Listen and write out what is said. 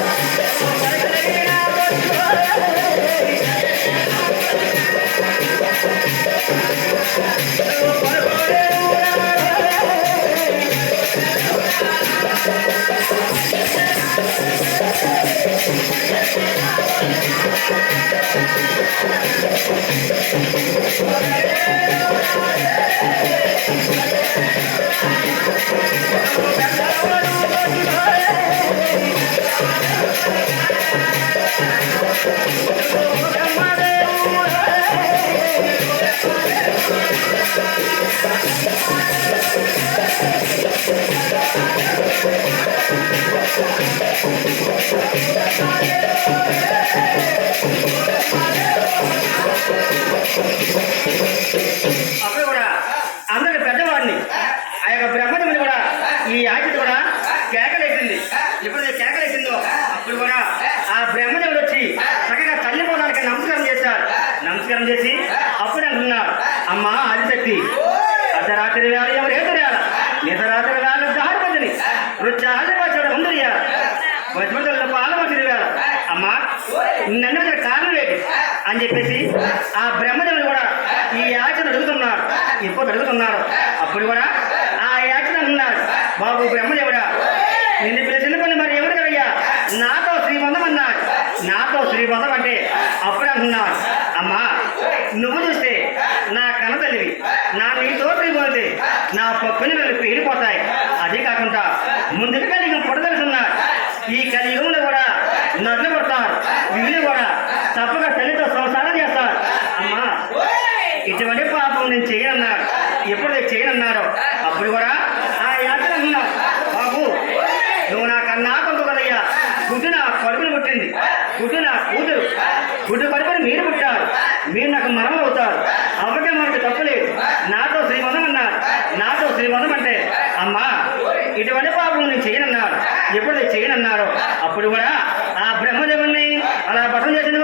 That's అప్పుడు ఈ ఆచిత కూడా కేకలేసింది. ఎప్పుడైతే కేకలేసిందో అప్పుడు కూడా ఆ బ్రహ్మదేవుడు వచ్చి చక్కగా తల్లిపోవడానికి నమస్కారం చేశారు. నమస్కారం చేసి అప్పుడు అంటున్నారు అమ్మా ఆదిశక్తి అర్ధరాత్రి వేళ ఎవరు ఏదరేయాల నిజరాత్రి వేళ దారిపతిని రుచాలి వచ్చాడు వజ్మతుల్లో పాలమ తిరిగారు అమ్మా నన్ను కారణం ఏంటి? అని చెప్పేసి ఆ బ్రహ్మదేవుడు కూడా ఈ ఆచరణ అడుగుతున్నారు. ఇప్పుడు అడుగుతున్నారు. అప్పుడు కూడా బాబు బ్రహ్మదేవుడా నిన్ను పిలిచినకుని మరి ఎవరు కదయ్యా? నాతో శ్రీబంధం అన్నాడు. నాతో శ్రీబంధం అంటే అప్పుడు అంటున్నాడు. అమ్మా నువ్వు చూస్తే నా కనతల్లివి నా నీతో శ్రీబోతే నా పప్పుని నన్ను పేరిపోతాయి అదే కాకుండా ముందుగా కలిగి పుడదలుతున్నాడు ఈ కలియుగంలో కూడా నదులు పడతారు. వీళ్ళు కూడా తప్పక తల్లితో సంసారం చేస్తారు. అమ్మా ఇటువంటి పాపం నేను చేయనన్నాడు ఎప్పుడు నేను చేయనన్నారో అప్పుడు కూడా ఆ యాత్ర అన్నాడు బాబు నువ్వు నా కన్నా కొంత కదయ్యా గుడ్డు నా కడుపును పుట్టింది గుడ్డు నా కూతురు. గుడ్డు కడుపుని మీరు పుట్టారు. మీరు నాకు మరణం అవుతారు. అవ్వటం మనకు తప్పలేదు. నాతో శ్రీమంతం అన్నారు. నాతో శ్రీమంతం అంటే అమ్మా ఇటువంటి పాపం నేను చేయనన్నారు ఎప్పుడు చేయనన్నారో అప్పుడు కూడా ఆ బ్రహ్మదేవుణ్ణి అలా భసం చేసింది